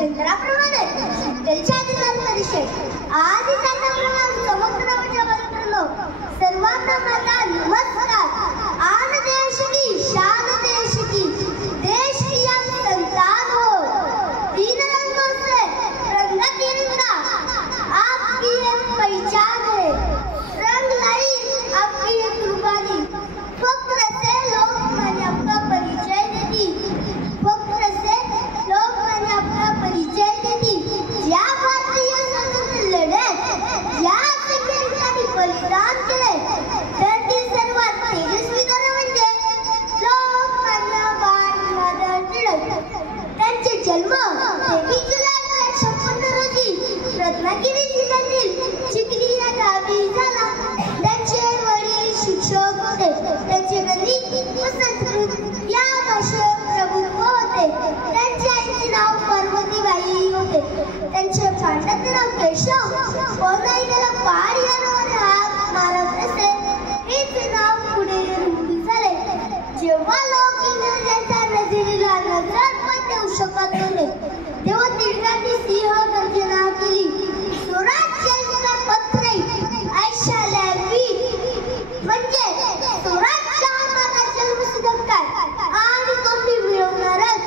चंद्राप्रमाणे त्यांच्या अधिकार परिषद आधी चंद्राप्रमाणे समुद्रावरच्या मित्रांनो सर्वांना माझा नमस्कार। आन देश की शान देश की देश की हम संतान हो, तीन रंगों से रंगा तिरंगा आपकी एक पहचान है, रंग लाई आपकी एक कुर्बानी, फक्र से लोग मैंने आपका परिचय देती, फक्र से लोग मैंने आपका परिचय देती। या भारतीय स्वातंत्र्य लढ्यात या सैनिकांनी बलिदान केले त्यातील सर्वात तेजस्वी दल म्हणजे लोकमान्य बाळ गंगाधर टिळक। त्यांचे जन्म 23 जुलै 1956 रोजी रत्नागिरी जिल्ह्यातील चिखली या गावी झाला। त्यांचे वडील शिक्षक होते, त्यांचे गणित व संस्कृत या भाषेत प्रभुत्व होते। त्यांच्या आईचे नाव पार्वतीबाई होते, त्यांचे पांड्याचे नाव केशव कोणाही त्याला पाड या नावाने हाक मारत नसे, हेच नाव पुढे रूढ झाले। जेव्हा लोक इंग्रजांच्या नजरेला नजर पण देऊ शकत नव्हते तेव्हा टिळकांनी सिंह गर्जना केली, स्वराज्याचा पत्रे ऐशाला म्हणजे स्वराज्य हा माझा जन्मसिद्ध काय आणि तो मी मिळवणारच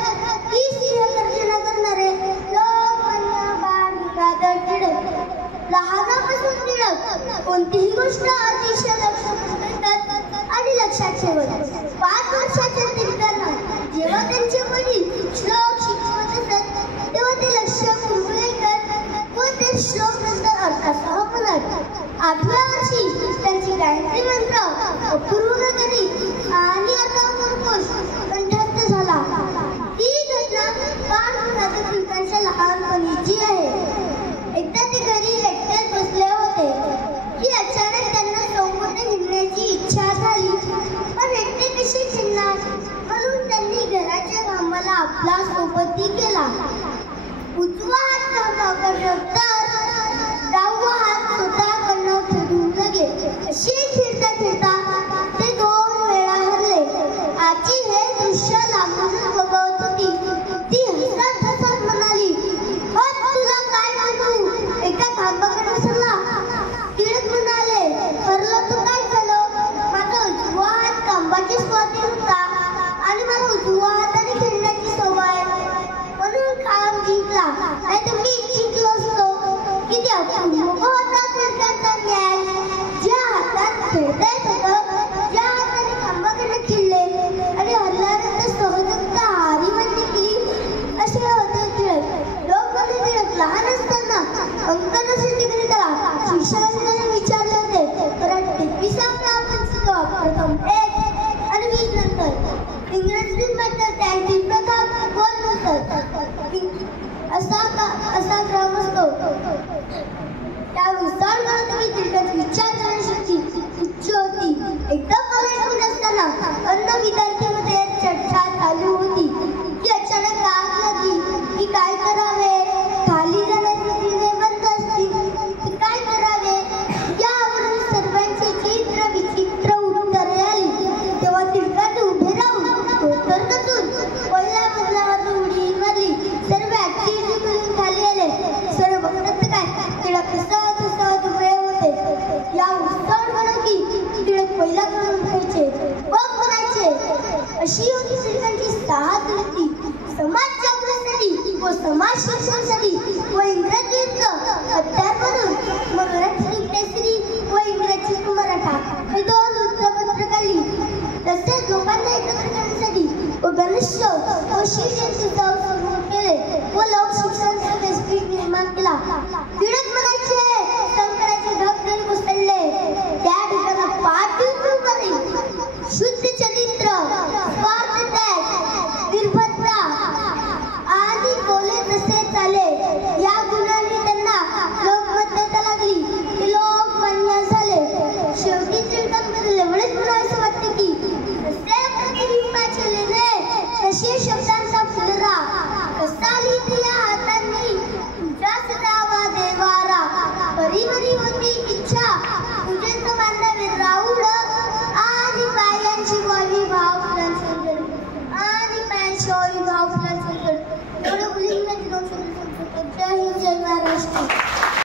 ही सिंह गर्जना करणारे लोकमान्य बाळ गंगाधर टिळक। लहानापासून टिळक कोणतीही गोष्ट अतिशय लक्षपूर्वक करतात आणि लक्षात ठेवतात। 5 वर्षाच्या टिळकांना जेव्हा त्यांचे वडील श्लोक शिकवत असत तेव्हा ते लक्षपूर्वक करत व ते श्लोक नंतर अर्थासह म्हणत। 8व्या वर्षी त्यांची गायत्री मंत्र अपूर्व करीत आणि अर्थापूर्वक कंठस्थ झाला। ही घटना बाळ गंगाधर टिळकांच्या लहानपणीची आहे। एकदा ते घरी एकटेच बसले होते की अचानक त्यांना चौकात हिंडण्याची इच्छा झाली, पण एकटे कसे हिंडणार म्हणून त्यांनी घराच्या खांबाला आपला सोबती केला। उजवा हात खांबाकडे तर डावा हात स्वतःकडनं फिरून लगे। असे फिरता फिरता ते 2 वेळा हरले। आजी हे दृश्य लांबून बघत होती, ती हसत हसत म्हणाली, तुला काय म्हणू, एका खांबाकडे विसरला? टिळक म्हणाले, हरलं तर काय झालं, माझा उजवा हात खांबाची स्वाधीन होता आणि मला उजवा हाताने खेळण्याची सवय म्हणून खांब जिंकला, नाही तर मी जिंकलो असतो। किती अपूर्व होता टिळकांचा न्याय, ज्या हातात खेळता येत होतं, ज्या हाताने खांबाकडे खेळले आणि हरल्यानंतर सहजता हारी मान्य केली, असे होते टिळक। लोकमान्य टिळक लहान असताना अंक नसायचे गणित त्याला शिक्षकांनी त्याला विचारले होते, कारण 23 प्रथम 1 आणि 20 नंतर इंग्रजीबद्दल त्यांची प्रथा कोण नसत असा क्रम असतो। त्या विस्तार गणिताची टिळकांची विचार करण्याची उच्च होती। एकदा कॉलेजमध्ये असताना अन्न विद्यार्थ्यांमध्ये चर्चा चालू होती की अचानक आग लागली की काय करावे, खाली जाण्याचे जिने बंद असतील की काय करावे, यावरून सर्वांची चित्र विचित्र उत्तरे आली। तेव्हा टिळकांनी उभे राहून धोतर नसून पहिल्या मजल्यावर उडी मारली। सर्व ऍक्टिव्हिटी करून खाली आले, सर्व बघतात काय टिळक हसत उभे होते। या उत्सव गणकी टिळक पहिला क्रमांक घ्यायचे व म्हणायचे। अशी होती टिळकांची साहस वृत्ती समाज जागृतीसाठी व समाज शिक्षणासाठी व